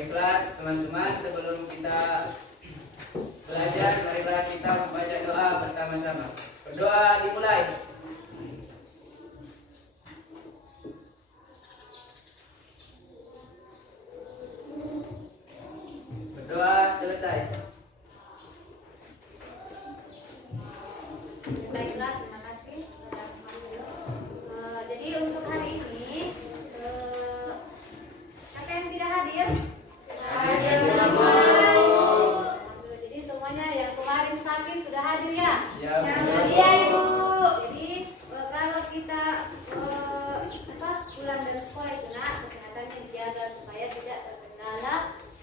Baiklah teman-teman, sebelum kita belajar, marilah kita membaca doa bersama-sama. Berdoa dimulai. Berdoa selesai. Baiklah, terima kasih. Jadi untuk hari ini, siapa yang tidak hadir? Hadir semua. Jadi semuanya yang kemarin sakit sudah hadir ya? Ya, Iya Ibu. Jadi kalau kita pulang dari sekolah itu kesehatannya dijaga supaya tidak terkendala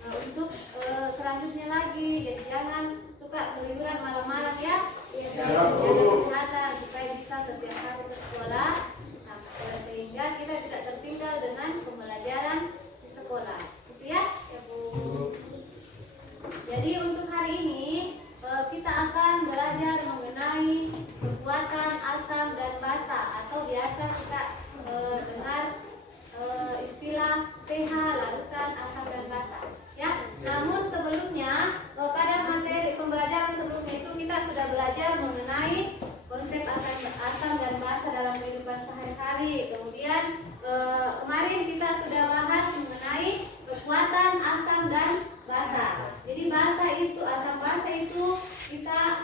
untuk selanjutnya lagi. Jadi jangan suka keluyuran malam-malam ya. Jaga kesehatan supaya bisa setiap hari ke sekolah sehingga kita tidak tertinggal dengan pembelajaran di sekolah. Gitu ya, Bu. Jadi untuk hari ini kita akan belajar mengenai kekuatan asam dan basa atau biasa kita dengar istilah pH larutan asam dan basa. Ya, namun sebelumnya pada materi pembelajaran sebelumnya itu kita sudah belajar mengenai konsep asam dan basa dalam kehidupan sehari-hari. Kemudian kemarin kita sudah bahas mengenai kekuatan asam dan basa. Jadi basa itu, asam basa itu kita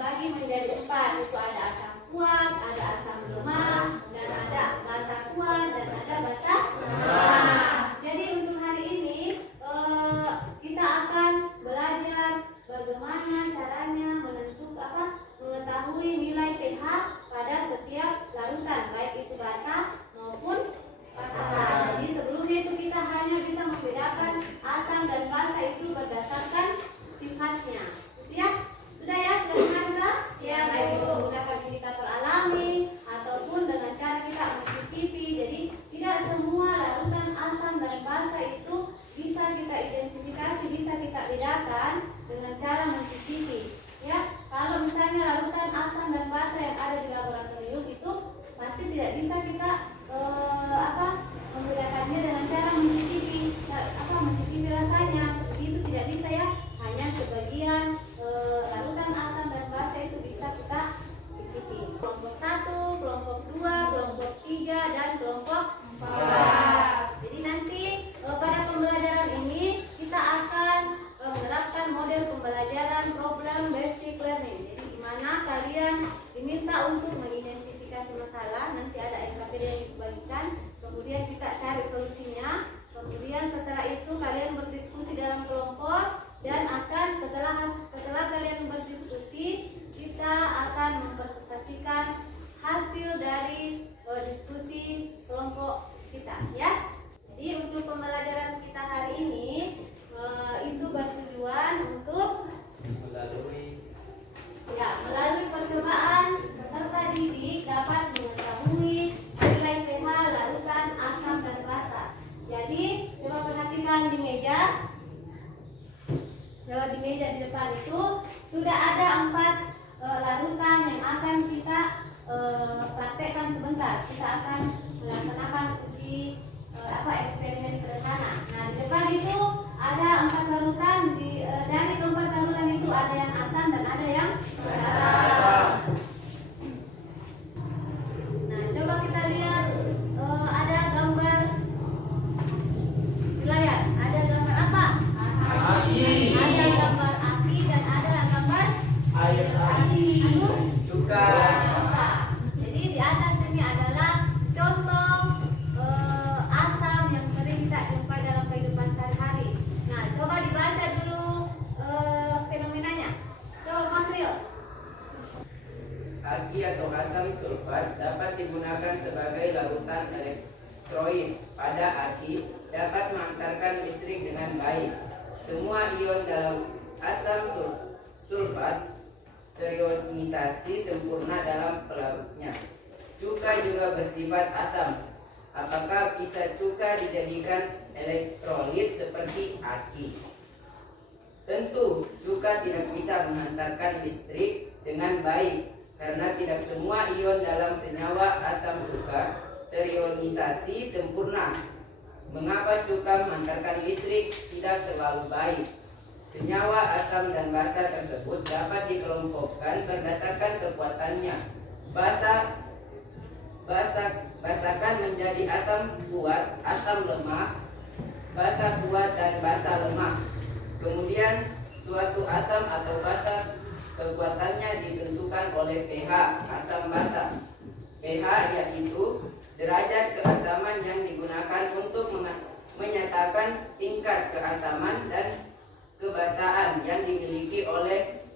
bagi menjadi 4. Itu ada asam kuat, ada asam lemah, dan ada basa kuat, dan ada basa lemah. Jadi untuk hari ini kita akan belajar bagaimana caranya mengetahui nilai pH pada setiap larutan, baik itu basa maupun basa. Jadi sebelumnya itu kita hanya bisa membedakan asam dan basa itu berdasarkan sifatnya. Ya, sudah ya, sudah dengar tak? Ya, baik itu menggunakan indikator alami ataupun dengan cara kita mencicipi. Jadi tidak semua larutan asam dan basa itu bisa kita identifikasi, bisa kita bedakan dengan cara mencicipi. Ya, kalau misalnya larutan asam dan basa yang ada di laboratorium itu pasti tidak bisa kita membedakannya dengan cara mencicipi, mencicipi rasanya. Seperti itu tidak bisa ya. Hanya sebagian larutan asam dan basa itu bisa kita cicipi. Kelompok 1, kelompok 2, kelompok 3, dan kelompok 4. Jadi nanti pada pembelajaran ini kita akan menerapkan model pembelajaran problem basic learning. Jadi di mana kalian diminta untuk mengidentifikasi masalah, nanti ada NKPD yang dibagikan, kemudian kita cari solusinya. Kemudian setelah itu kalian berdiskusi dalam kelompok dan akan setelah kalian berdiskusi kita akan mempresentasikan hasil dari diskusi kelompok kita ya. Jadi untuk pembelajaran kita hari ini itu bertujuan untuk melalui percobaan peserta didik dapat mengetahui nilai pH larutan asam dan basa. Jadi coba perhatikan di meja di depan itu sudah ada 4 larutan yang akan kita praktekkan sebentar. Kita akan melaksanakan uji eksperimen sederhana. Nah, di depan itu ada 4 larutan. Dari keempat larutan itu ada yang asam dan ada yang basa. Nah, coba kita lihat ada gambar di layar. Ada gambar apa? Aki. Ada gambar aki dan ada gambar air. Cuka. Jadi di atas ini adalah contoh asam yang sering kita jumpai dalam kehidupan sehari-hari. Nah, coba dibaca dulu fenomenanya. Coba Makril. Aki atau asam sulfat dapat digunakan sebagai larutan elektrolit. Pada aki dapat mengantarkan listrik dengan baik. Semua ion dalam asam sulfat terionisasi sempurna dalam pelarutnya. Cuka juga bersifat asam. Apakah bisa cuka dijadikan elektrolit seperti aki? Tentu, cuka tidak bisa menghantarkan listrik dengan baik karena tidak semua ion dalam senyawa asam cuka terionisasi sempurna. Mengapa cuka memantarkan listrik tidak terlalu baik? Senyawa asam dan basa tersebut dapat dikelompokkan berdasarkan kekuatannya. Basakan menjadi asam kuat, asam lemah, basa kuat, dan basa lemah. Kemudian suatu asam atau basa kekuatannya ditentukan oleh pH asam basa. pH yaitu derajat keasaman yang digunakan untuk menyatakan tingkat keasaman dan kebasaan yang dimiliki oleh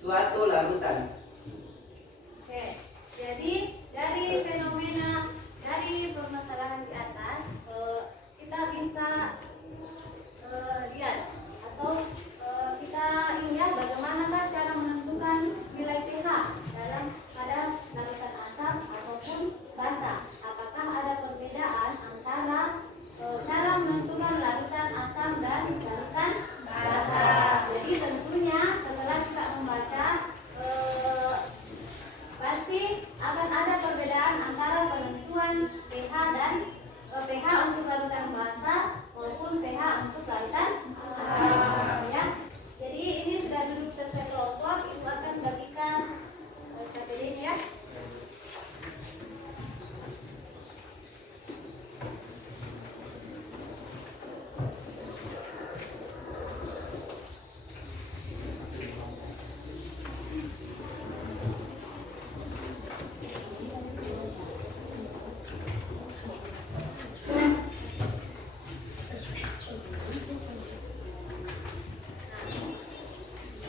suatu larutan. Oke, jadi dari fenomena dari permasalahan di atas kita bisa lihat atau kita lihat bagaimanakah cara menentukan nilai pH pada larutan asam ataupun basa. Apakah ada perbedaan antara cara menentukan larutan asam dan larutan basa? Jadi tentunya setelah kita membaca pasti akan ada perbedaan antara penentuan pH dan pH untuk larutan basa maupun pH untuk larutan asam, ya. Jadi ini sudah duduk sesuai kelompok, ibu akan bagikan seperti ini, ya.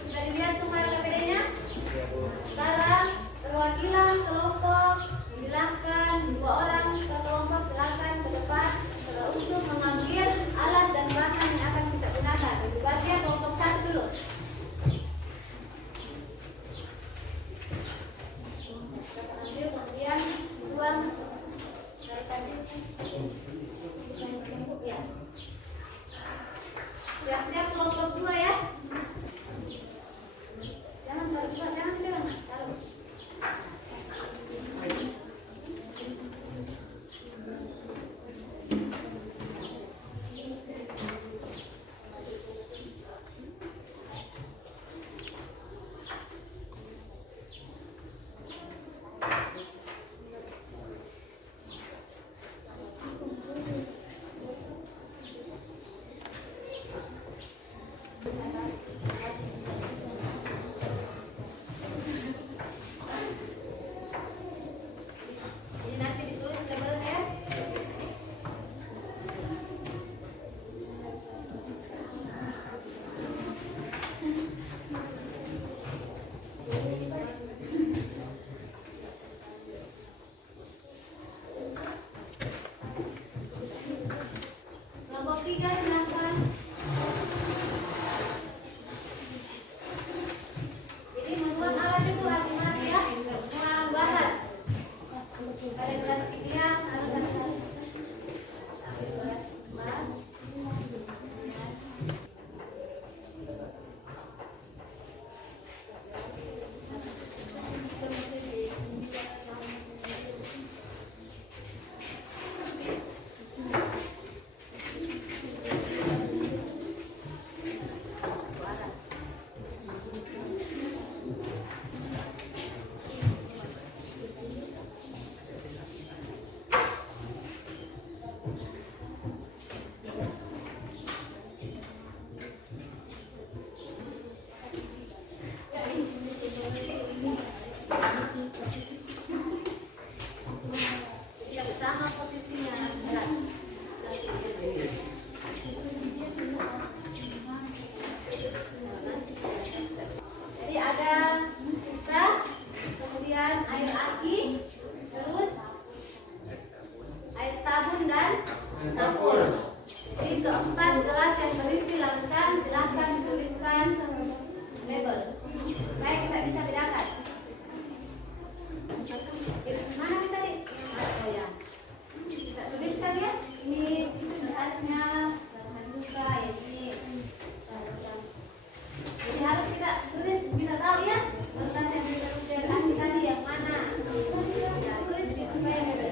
Sudah dilihat semua KPD-nya? Sekarang perwakilan kelompok silahkan, 2 orang per kelompok silahkan ke depan untuk mengambil alat dan bahan yang akan kita gunakan. Berarti kelompok 1 dulu. Kita ambil, kemudian buang dari tadi. Ya. Siap-siap kelompok 2, ya. Jangan taruh, jangan taruh. Ini nanti ditulis labelnya. Kelompok 3 silahkan. Jadi membuat alat itu hati-hati, ya. Membuang bahan. Ada gelas kimia, harus ada gelas kimia. Jadi sama posisinya gelas. Jadi ada kita, kemudian air aki, terus air sabun dan dapur. Jadi keempat gelas yang berisi larutan silahkan tuliskan label supaya kita bisa bedakan. Mana kita tadi? Oh ya, kita tuliskan, ya. Ini gelasnya, bahan juga ini. Jadi harus kita tulis, kita tahu, ya, kertas yang kita tulis tadi yang mana. Ya, tulis supaya beda.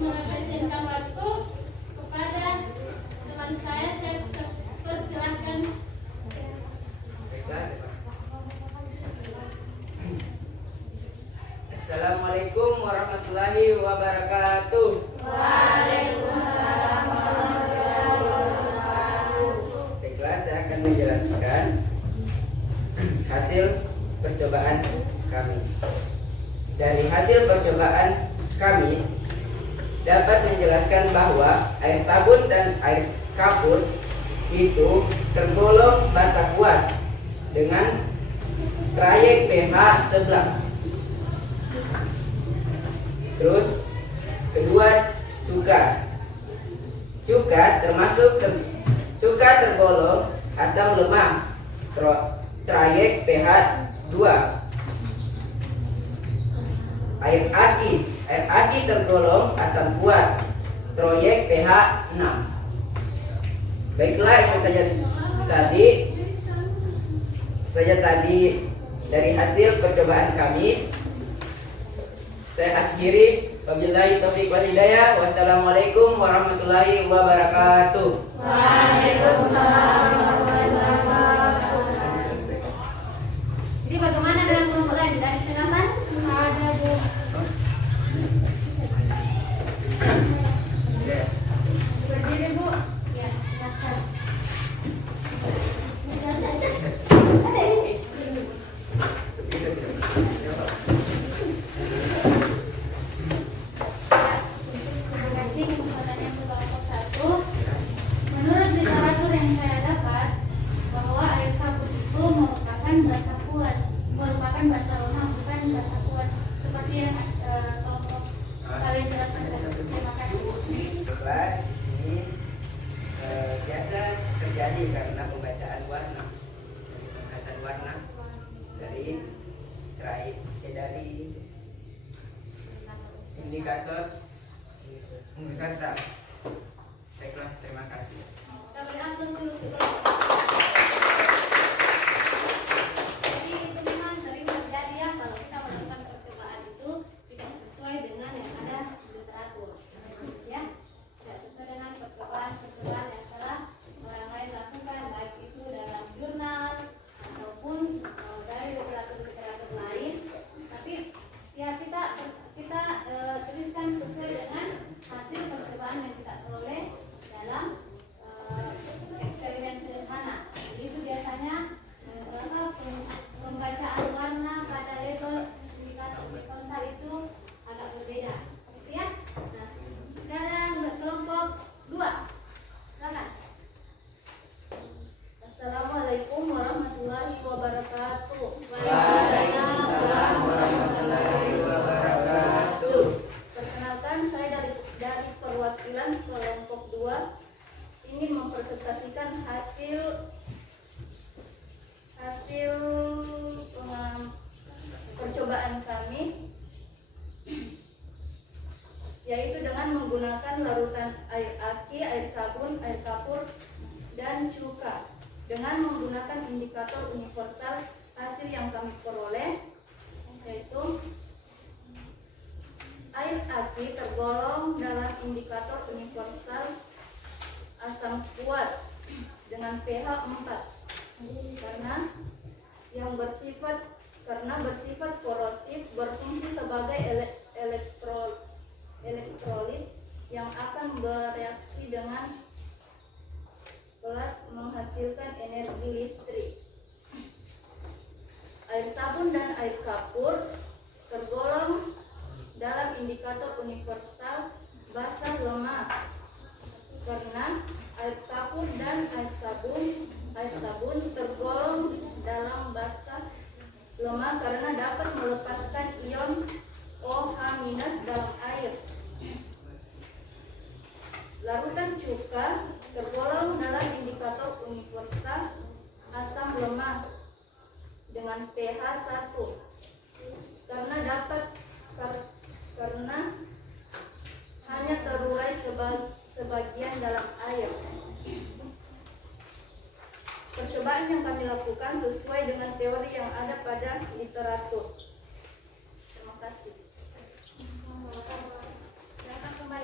menghabiskan waktu kepada teman saya persilahkan. Assalamualaikum warahmatullahi wabarakatuh. Waalaikumsalam warahmatullahi wabarakatuh. Baiklah, saya akan menjelaskan hasil percobaan kami. Dari hasil percobaan kami dapat menjelaskan bahwa air sabun dan air kapur itu tergolong basa kuat dengan trayek pH 11. Terus kedua, cuka tergolong asam lemah, trayek pH 2. Air aki tergolong asam kuat, trayek pH 6. Baiklah, itu saja tadi dari hasil percobaan kami. Saya akhiri, wabillahi taufiq wal hidayah. Wassalamualaikum warahmatullahi wabarakatuh. Waalaikumsalam warahmatullahi wabarakatuh. Jadi bagaimana dengan kelompok lain? Dari pengaman? Ada, Bu. Berdiri, Bu. Ya, silakan. Terima kasih kesempatannya untuk kelompok 1. Menurut literatur yang saya dapat, bahwa air sabun itu merupakan bahasa lemah, bukan bahasa kuat, seperti yang kelompok kalian jelaskan tadi. Terima kasih. Baiklah, ini biasa terjadi karena pembacaan warna. Dari indikator universal. Baiklah, terima kasih. Saya beri ampun dulu. Jadi itu memang sering terjadi ya, kalau kita melakukan percobaan itu tidak sesuai dengan yang ada di literatur, ya, tidak sesuai dengan percobaan yang telah orang lain lakukan, baik itu dalam jurnal ataupun dari literatur lain. Tapi ya kita tuliskan sesuai dengan hasil percobaan yang kita peroleh dalam eksperimen sederhana. Jadi itu biasanya pembacaan warna pada label indikator universal itu agak berbeda, gitu ya. Nah, sekarang kelompok 2, silakan. Assalamualaikum warahmatullahi wabarakatuh. Waalaikumsalam warahmatullahi wabarakatuh. Perkenalkan, saya dari perwakilan kelompok 2 ingin mempresentasikan hasil percobaan kami, yaitu dengan menggunakan larutan air aki, air sabun, air kapur, dan cuka. Dengan menggunakan indikator universal, hasil yang kami peroleh yaitu air aki tergolong dalam indikator universal asam kuat dengan pH 4 karena bersifat korosif, berfungsi sebagai elektrolit yang akan bereaksi dengan pelat menghasilkan energi listrik. Air sabun dan air kapur tergolong dalam indikator universal basa lemah karena air kapur dan air sabun tergolong dalam basa lemah karena dapat melepaskan ion OH- dalam air. Larutan cuka tergolong dalam indikator universal asam lemah dengan pH 1 karena hanya terurai sebagian dalam air. Percobaan yang kami lakukan sesuai dengan teori yang ada pada literatur. Terima kasih. Silakan kembali.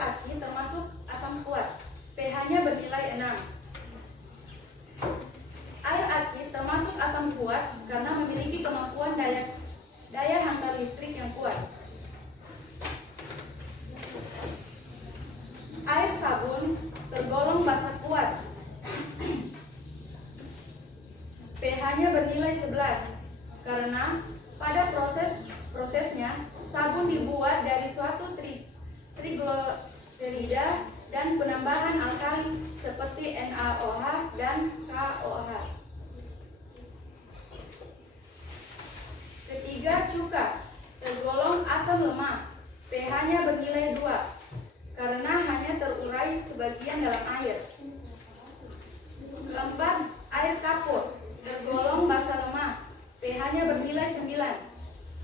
aki termasuk asam kuat, pH-nya bernilai 6. Air aki termasuk asam kuat karena memiliki kemampuan daya hantar listrik yang kuat. Air sabun tergolong basa kuat, pH-nya bernilai 11 karena pada prosesnya sabun dibuat dari suatu trigliserida dan penambahan alkali seperti NaOH dan KOH. Ketiga, cuka tergolong asam lemah, pH-nya bernilai 2 karena hanya terurai sebagian dalam air. Keempat, air kapur tergolong basa lemah, pH-nya bernilai 9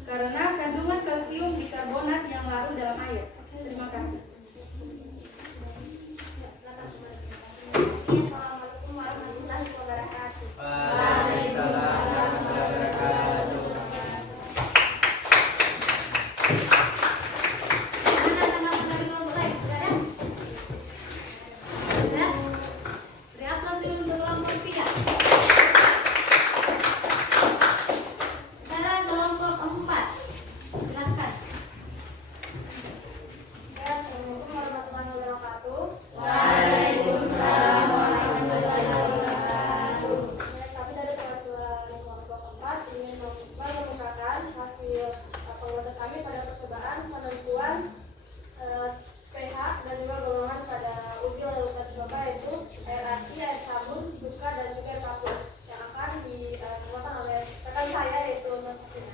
karena kandungan kalsium bikarbonat yang larut dalam air. Terima kasih. Assalamualaikum warahmatullahi wabarakatuh. Waalaikumsalam warahmatullahi wabarakatuh. Mana tanggapan dari kelompok lain? Sudah ada? Sudah? Beri aplaus dulu untuk kelompok 3. Sekarang kelompok 4. Silakan. Assalamualaikum warahmatullahi wabarakatuh. Waalaikumsalam warahmatullahi wabarakatuh. Kami dari perwakilan kelompok 4 ingin mengemukakan hasil pengurusan kami pada percobaan penentuan pH dan juga golongan pada uji yang kita coba, yaitu air aki, air sabun, cuka, dan juga air kapur yang akan dikeluarkan oleh rekan saya, yaitu Mas Safina.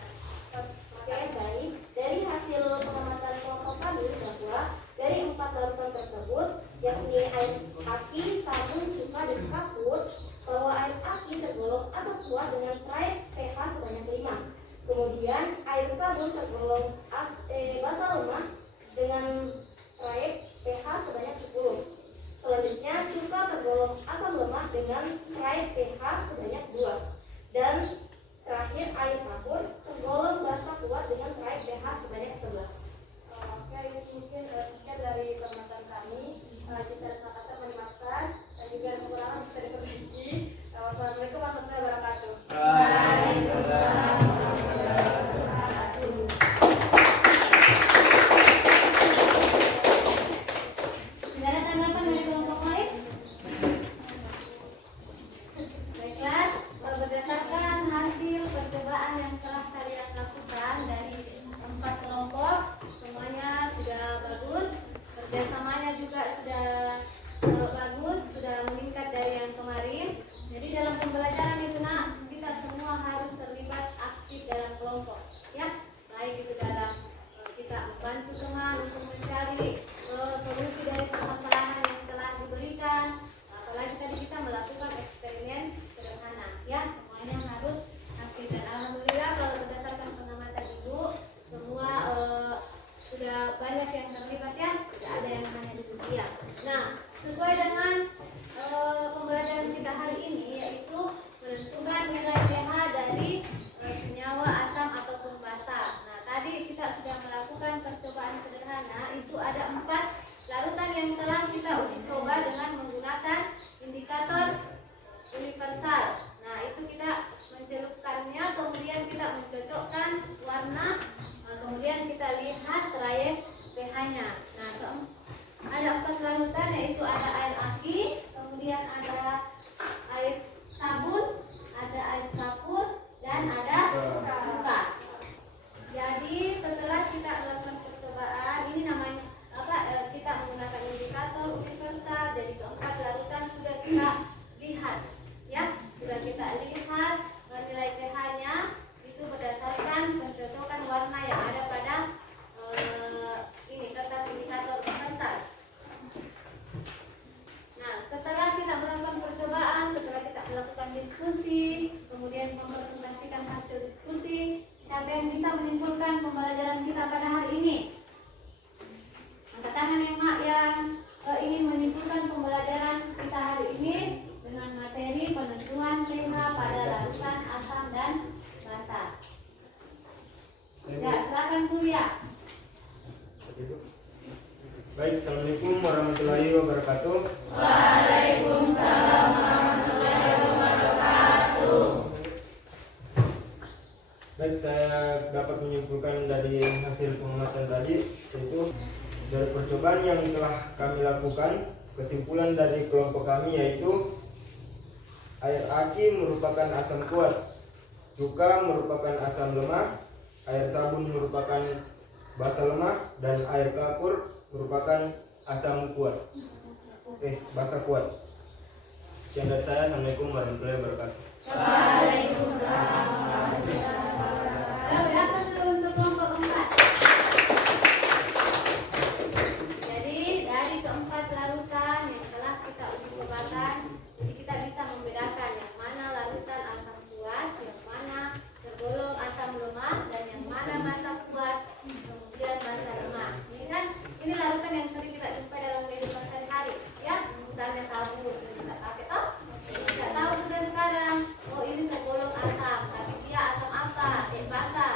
Oke, baik. Dari hasil pengamatan kelompok kami bahwa dari 4 larutan tersebut, yakni air aki, sabun, cuka, dan kapur, bahwa air aki tergolong asam kuat dengan trayek pH sebanyak 5. Kemudian air sabun tergolong basa lemah dengan trayek pH sebanyak 10. Selanjutnya cuka tergolong asam lemah dengan trayek pH sebanyak 2. Dan terakhir air kapur tergolong basa kuat dengan trayek pH sebanyak 11. Oke, ini mungkin sekian dari pengamatan kami. Jika ada salah kata dimaafkan dan juga ada kekurangan bisa diperbaiki. Wassalamualaikum warahmatullahi wabarakatuh. Waalaikumsalam warahmatullahi wabarakatuh. Tidak ada tanggapan dari kelompok lain? Baiklah, berdasarkan hasil percobaan yang telah kalian lakukan dari 4 kelompok, semuanya sudah bagus, kerjasamanya juga sudah bagus, sudah meningkat dari yang kemarin. Jadi dalam pembelajaran itu kita semua harus terlibat aktif dalam kelompok, ya, baik itu dalam kita membantu teman untuk mencari solusi dari permasalahan yang telah diberikan. Apalagi tadi kita melakukan eksperimen sederhana, ya, semuanya harus aktif. Dan alhamdulillah kalau berdasarkan pengamatan ibu, semua sudah banyak yang terlibat, ya, tidak ada yang hanya duduk diam. Nah, sesuai dengan pembelajaran kita hari ini, yaitu menentukan nilai pH dari senyawa asam ataupun basa. Nah, tadi kita sudah melakukan percobaan sederhana. Itu ada 4 larutan yang telah kita uji coba dengan menggunakan indikator universal. Nah, itu kita mencelupkannya, kemudian kita mencocokkan warna, kemudian kita lihat trayek pH-nya. Nah, ada 4 larutan, yaitu ada air aki, kemudian ada air sabun, ada air kapur, dan ada cuka. Jadi setelah kita melakukan percobaan, ini namanya kita menggunakan indikator universal. Jadi keempat larutan sudah kita lihat, ya, sudah kita lihat nilai pH-nya itu berdasarkan pencocokan warna yang ada pada kertas indikator universal. Assalamualaikum warahmatullahi wabarakatuh. Baik, saya dapat menyimpulkan dari hasil pengamatan tadi, yaitu dari percobaan yang telah kami lakukan, kesimpulan dari kelompok kami yaitu air aki merupakan asam kuat, cuka merupakan asam lemah, air sabun merupakan basa lemah, dan air kapur merupakan asam kuat. Basa kuat. Sekian dari saya. Assalamualaikum warahmatullahi wabarakatuh. Berapa tuh untuk kelompok keempat? Jadi dari keempat larutan yang telah kita uji cobakan, jadi kita bisa membedakan yang mana larutan asam kuat, yang mana tergolong asam lemah, dan yang mana massa kuat, kemudian massa lemah. Ini kan ini larutan yang sering kita jumpai dalam kehidupan sehari-hari, ya. Misalnya sabun kita pakai toh, tidak tahu sudah sekarang, oh ini tergolong asam, tapi dia asam apa? Basa.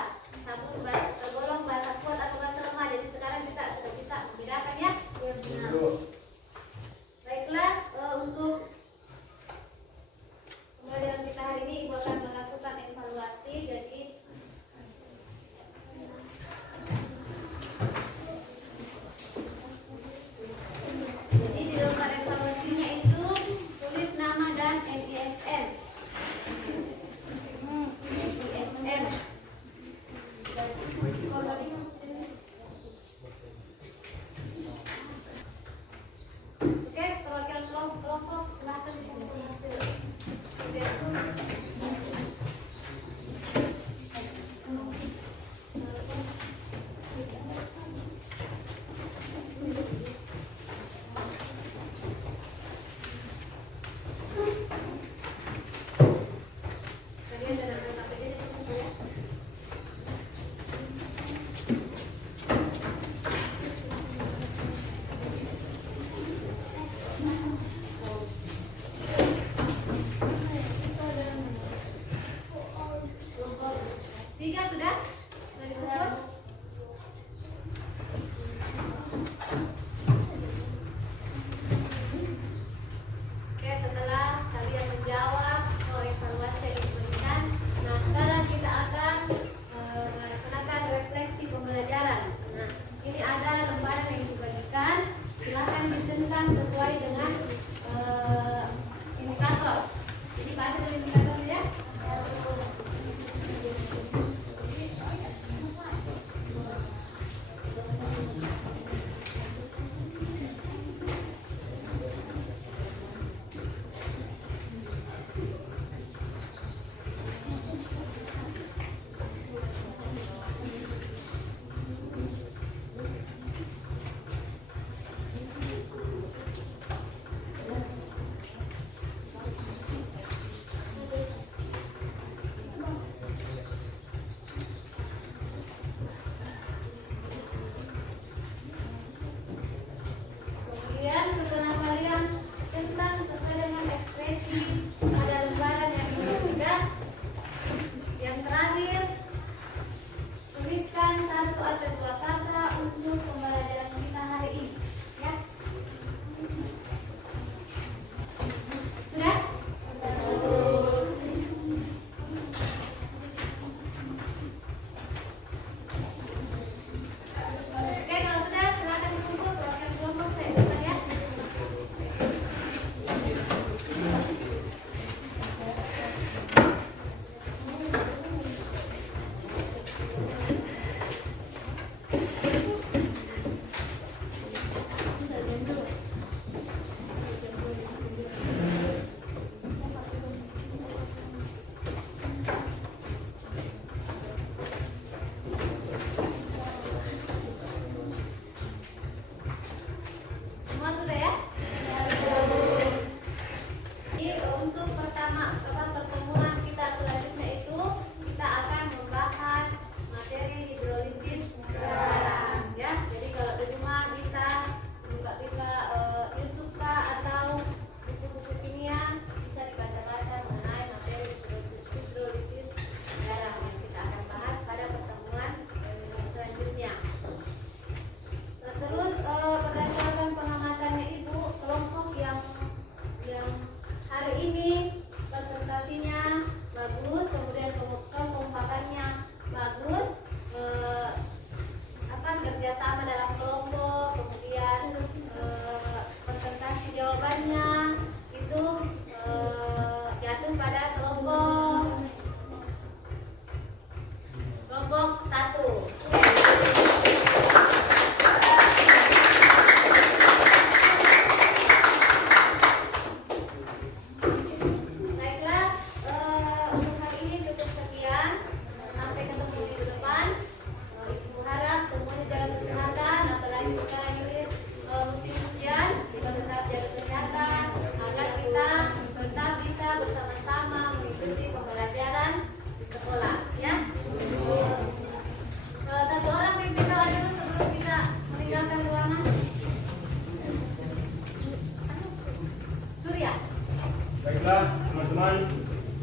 Baiklah teman-teman,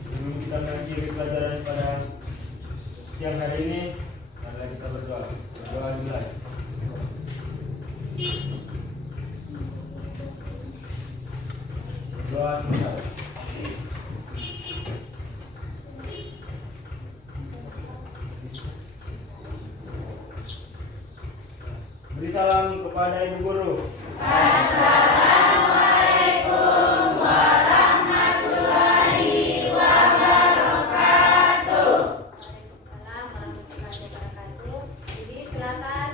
sebelum kita mengakhiri pelajaran pada siang hari ini, mari kita berdoa. Berdoa dimulai. Doa selesai. Beri salam kepada Ibu Guru. Waalaikumsalam warahmatullahi wabarakatuh. Jadi silakan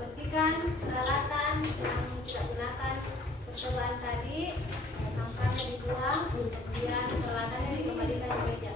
bersihkan peralatan yang tidak gunakan percobaan tadi, sampahnya dibuang, kemudian peralatannya dikembalikan ke meja.